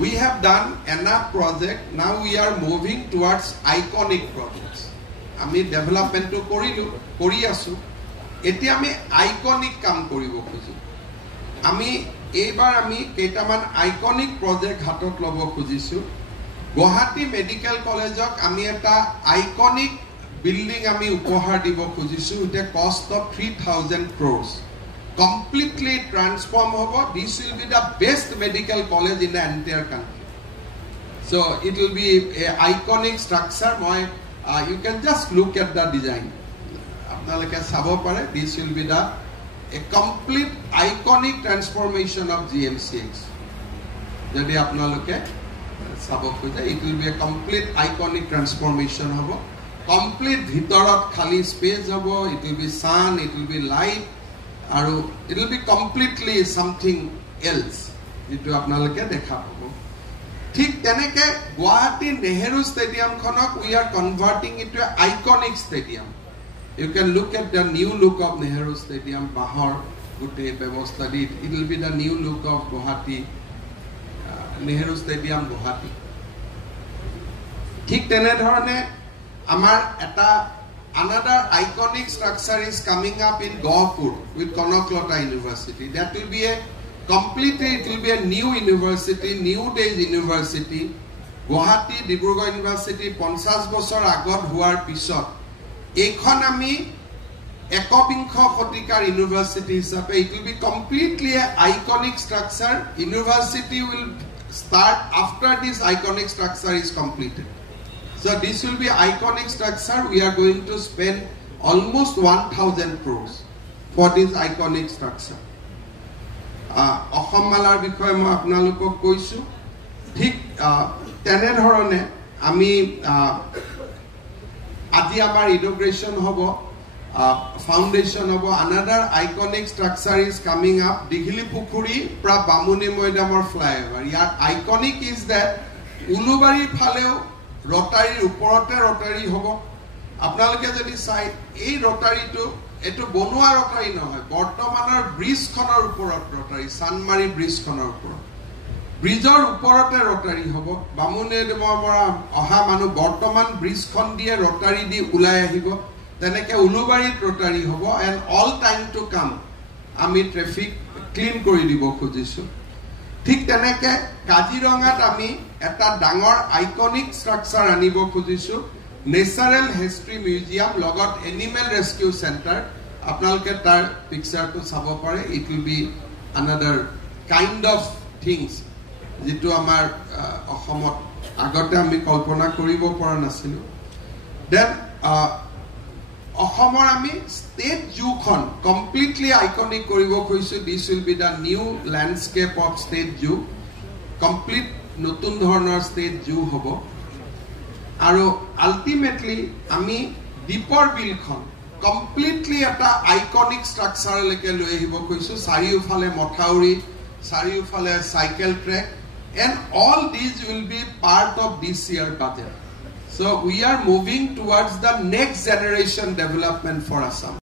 We have done enough project. Now we are moving towards iconic projects. আমি ডেভেলপমেন্টটো কৰি আছো এতিয়া আমি আইকনিক কাম কৰিব খুজি আমি এইবাৰ আমি কেইটামান আইকনিক প্ৰজেক্ট হাতত ল'ব খুজিছো গুৱাহাটী মেডিকেল কলেজক আমি এটা আইকনিক বিল্ডিং আমি উপহাৰ দিব খুজিছো with a cost of 3000 crores completely transform hobo. This will be the best medical college in the entire country. So it will be a iconic structure. You can just look at the design. This will be a complete iconic transformation of GMCH. It will be a complete iconic transformation hobo. Complete bhitorat khali space hobo. It will be sun. It will be light. It will be completely something else. It will be dekha pabo. Thik teneke Guwahati Nehru Stadium khonok we are converting it to an iconic stadium. You can look at the new look of Nehru Stadium. Bahar gute byabostha di it will be the new look of Guwahati Nehru Stadium Guwahati. Thik tene dhorone amar eta another iconic structure is coming up in Gawapur with Konoklata University. That will be a completely, it will be a new university, new days university. Guwahati, Dibrugarh University, 50 বছৰ আগত হোৱাৰ পিছত এখন আমি একবিংশ শতিকাৰ university হিচাপে it will be completely a iconic structure. University will start after this iconic structure is completed. So this will be iconic structure. We are going to spend almost 1,000 crores for this iconic structure. Assam Malar বিষয়ে মই আপোনালোকক কৈছো ঠিক তেনে ধৰণে আমি আজি আমাৰ ইনোগ্ৰেশন হ'ব foundation hobo. Another iconic structure is coming up. Dighili Pukhuri pra Bamuni Moidamor flyover. Yeah, iconic is that Ulubari Phaleo Rotary উপৰতে rotary হ'ব আপোনালোকে যদি চাই এই ৰটাৰীটো এটো বনোৱা ৰটাৰী নহয় বৰ্তমানৰ ব্ৰিজ খনৰ ওপৰত ৰটাৰী সানমাৰী ব্ৰিজ খনৰ ওপৰত ব্ৰিজৰ ওপৰতে ৰটাৰী হ'ব বামুনে দেমৰ অহা মানুহ বৰ্তমান ব্ৰিজ খন দিয়ে ৰটাৰী দি উলাই আহিব তেনেকে উলুবাৰীত ৰটাৰী হ'ব and all time to come আমি ট্ৰাফিক ক্লিন কৰি দিব খুজিছো ঠিক তেনেকে কাজিৰঙাত আমি এটা ডাঙৰ আইকনিক স্ট্ৰাকচাৰ আনিব খুজিছো নেচাৰেল হিষ্ট্ৰী মিউজিয়াম লগত এনিমেল ৰেস্কিউ সেন্টাৰ আপোনালোকে তাৰ পিকচাৰটো চাব পাৰে it will be another kind of things যেটো আমাৰ অসমত আগতে আমি কল্পনা কৰিব পৰা নাছিলো দেন অসমৰ আমি ষ্টেট জু খন কমপ্লিটলি আইকনিক কৰিব খুজিছো this will be the new landscape of state zoo complete নতুন ধৰণৰ ষ্টেট জু হ'ব আৰু আলটিমেটলি আমি দীপৰ বিলখন কমপ্লিটলি এটা আইকনিক স্ট্ৰাকচাৰ লৈকে লৈ আহিব খুজিছো চাৰিওফালে মথাউৰি চাৰিওফালে cycle track and all these will be part of this year budget. So we are moving towards the next generation development for Assam.